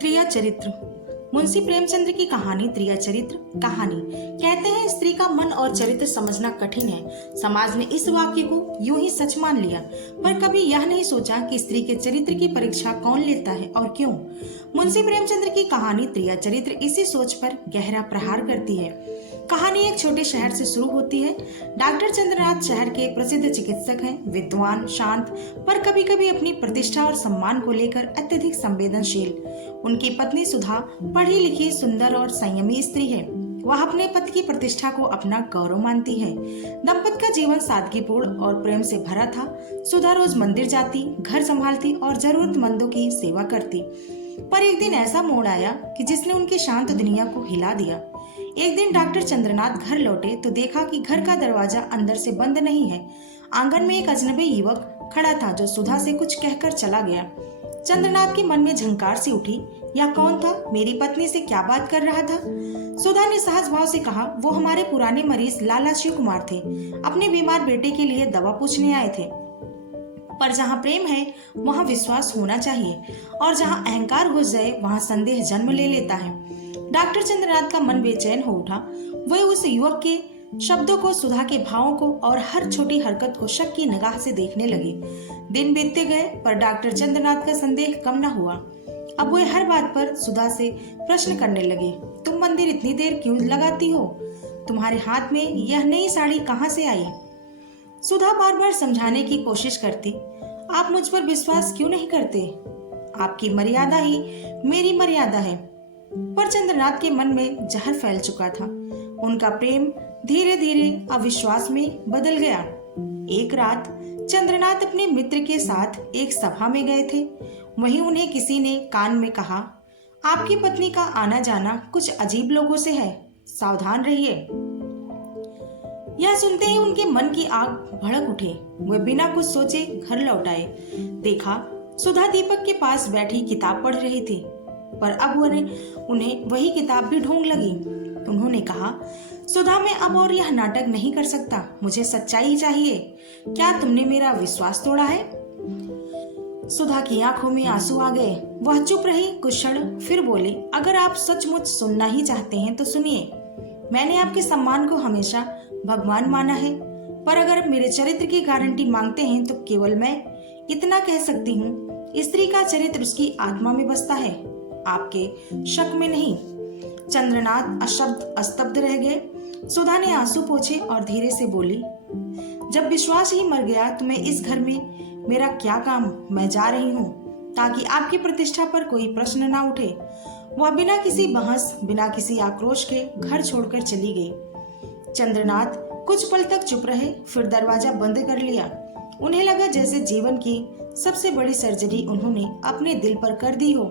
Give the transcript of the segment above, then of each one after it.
त्रिया चरित्र। मुंशी प्रेमचंद्र की कहानी त्रिया चरित्र कहानी। कहते हैं स्त्री का मन और चरित्र समझना कठिन है। समाज ने इस वाक्य को यूं ही सच मान लिया, पर कभी यह नहीं सोचा कि स्त्री के चरित्र की परीक्षा कौन लेता है और क्यों। मुंशी प्रेमचंद्र की कहानी त्रिया चरित्र इसी सोच पर गहरा प्रहार करती है। कहानी एक छोटे शहर से शुरू होती है। डॉक्टर चंद्रनाथ शहर के प्रसिद्ध चिकित्सक हैं, विद्वान, शांत, पर कभी कभी अपनी प्रतिष्ठा और सम्मान को लेकर अत्यधिक संवेदनशील। उनकी पत्नी सुधा पढ़ी लिखी, सुंदर और संयमी स्त्री है। वह अपने पति की प्रतिष्ठा को अपना गौरव मानती है। दंपत का जीवन सादगीपूर्ण और प्रेम से भरा था। सुधा रोज मंदिर जाती, घर संभालती और जरूरतमंदों की सेवा करती। पर एक दिन ऐसा मोड़ आया कि जिसने उनकी शांत दुनिया को हिला दिया। एक दिन डॉक्टर चंद्रनाथ घर लौटे तो देखा कि घर का दरवाजा अंदर से बंद नहीं है। आंगन में एक अजनबी युवक खड़ा था जो सुधा से कुछ कहकर चला गया। चंद्रनाथ के मन में झंकार सी उठी, यह कौन था? मेरी पत्नी से क्या बात कर रहा था? सुधा ने सहज भाव से कहा, वो हमारे पुराने मरीज लाला शिव कुमार थे। अपने बीमार बेटे के लिए दवा पूछने आए थे। पर जहाँ प्रेम है वहाँ विश्वास होना चाहिए, और जहाँ अहंकार घुस जाए वहाँ संदेह जन्म ले लेता है। डॉक्टर चंद्रनाथ का मन बेचैन हो उठा। वह उस युवक के शब्दों को, सुधा के भावों को और हर छोटी हरकत को शक की निगाह से देखने लगे। दिन बीतते गए पर डॉक्टर चंद्रनाथ का संदेह कम न हुआ। अब वे हर बात पर सुधा से प्रश्न करने लगे। तुम मंदिर इतनी देर क्यों लगाती हो? तुम्हारे हाथ में यह नई साड़ी कहाँ से आई? सुधा बार बार समझाने की कोशिश करती, आप मुझ पर विश्वास क्यों नहीं करते? आपकी मर्यादा ही मेरी मर्यादा है। पर चंद्रनाथ के मन में जहर फैल चुका था। उनका प्रेम धीरे धीरे अविश्वास में बदल गया। एक रात चंद्रनाथ अपने मित्र के साथ एक सभा में गए थे। वहीं उन्हें किसी ने कान में कहा, आपकी पत्नी का आना जाना कुछ अजीब लोगों से है, सावधान रहिए। यह सुनते ही उनके मन की आग भड़क उठी। वे बिना कुछ सोचे घर लौट आए। देखा सुधा दीपक के पास बैठी किताब पढ़ रही थी, पर अब उन्हें वही किताब भी ढूंढ लगी। उन्होंने कहा, सुधा, मैं अब और यह नाटक नहीं कर सकता, मुझे सच्चाई चाहिए। क्या तुमने मेरा विश्वास तोड़ा है? सुधा की आंखों में आंसू आ गए। वह चुप रही कुछ क्षण, फिर बोली, अगर आप सचमुच सुनना ही चाहते हैं तो सुनिए। मैंने आपके सम्मान को हमेशा भगवान माना है, पर अगर मेरे चरित्र की गारंटी मांगते हैं तो केवल मैं इतना कह सकती हूँ, स्त्री का चरित्र उसकी आत्मा में बसता है, आपके शक में नहीं। चंद्रनाथ स्तब्ध रह गए। सुधा ने आंसू पोंछे और धीरे से बोली, जब विश्वास ही मर गया तो मैं इस घर में मेरा क्या काम? मैं जा रही हूँ ताकि आपकी प्रतिष्ठा पर कोई प्रश्न ना उठे। वह बिना किसी बहस, बिना किसी आक्रोश के घर छोड़कर चली गई। चंद्रनाथ कुछ पल तक चुप रहे, फिर दरवाजा बंद कर लिया। उन्हें लगा जैसे जीवन की सबसे बड़ी सर्जरी उन्होंने अपने दिल पर कर दी हो।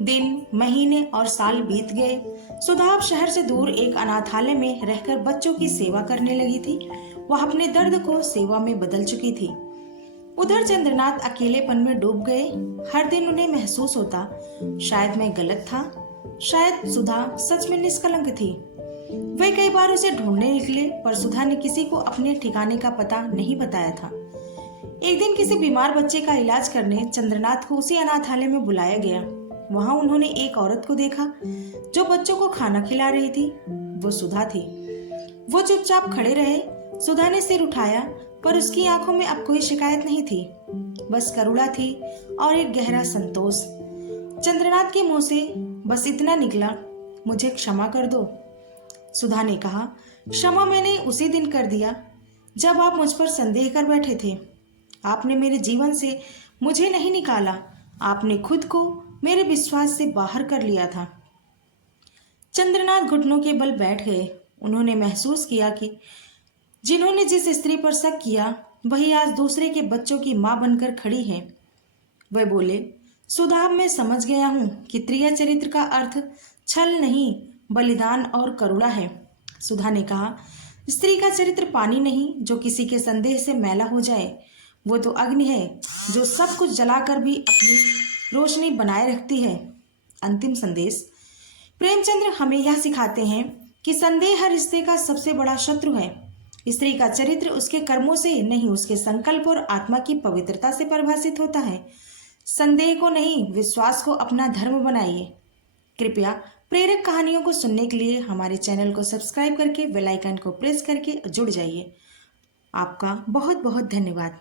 दिन, महीने और साल बीत गए। सुधा अब शहर से दूर एक अनाथालय में रहकर बच्चों की सेवा करने लगी थी। वह अपने दर्द को सेवा में बदल चुकी थी। उधर चंद्रनाथ अकेलेपन में डूब गए। हर दिन उन्हें महसूस होता, शायद मैं गलत था, शायद सुधा सच में निष्कलंक थी। वे कई बार उसे ढूंढने निकले, पर सुधा ने किसी को अपने ठिकाने का पता नहीं बताया था। एक दिन किसी बीमार बच्चे का इलाज करने चंद्रनाथ को उसी अनाथालय में बुलाया गया। वहां उन्होंने एक औरत को देखा जो बच्चों को खाना खिला रही थी। वो सुधा थी। वो चुपचाप खड़े रहे। सुधा ने सिर उठाया, पर उसकी आंखों में अब कोई शिकायत नहीं थी, बस करुणा थी और एक गहरा संतोष। चंद्रनाथ के मुंह से बस इतना निकला, मुझे क्षमा कर दो। सुधा ने कहा, क्षमा मैंने उसी दिन कर दिया जब आप मुझ पर संदेह कर बैठे थे। आपने मेरे जीवन से मुझे नहीं निकाला, आपने खुद को मेरे विश्वास से बाहर कर लिया था। चंद्रनाथ घुटनों के बल बैठ गए। उन्होंने महसूस किया कि जिन्होंने जिस स्त्री पर शक किया वही आज दूसरे के बच्चों की मां बनकर खड़ी है। वे बोले, सुधा, मैं समझ गया हूं कि त्रिया चरित्र का अर्थ छल नहीं, बलिदान और करुणा है। सुधा ने कहा, स्त्री का चरित्र पानी नहीं जो किसी के संदेह से मैला हो जाए, वो तो अग्नि है जो सब कुछ जलाकर भी अपनी रोशनी बनाए रखती है। अंतिम संदेश। प्रेमचंद्र हमें यह सिखाते हैं कि संदेह हर रिश्ते का सबसे बड़ा शत्रु है। स्त्री का चरित्र उसके कर्मों से नहीं, उसके संकल्प और आत्मा की पवित्रता से परिभाषित होता है। संदेह को नहीं, विश्वास को अपना धर्म बनाइए। कृपया प्रेरक कहानियों को सुनने के लिए हमारे चैनल को सब्सक्राइब करके बेल आइकन को प्रेस करके जुड़ जाइए। आपका बहुत बहुत धन्यवाद।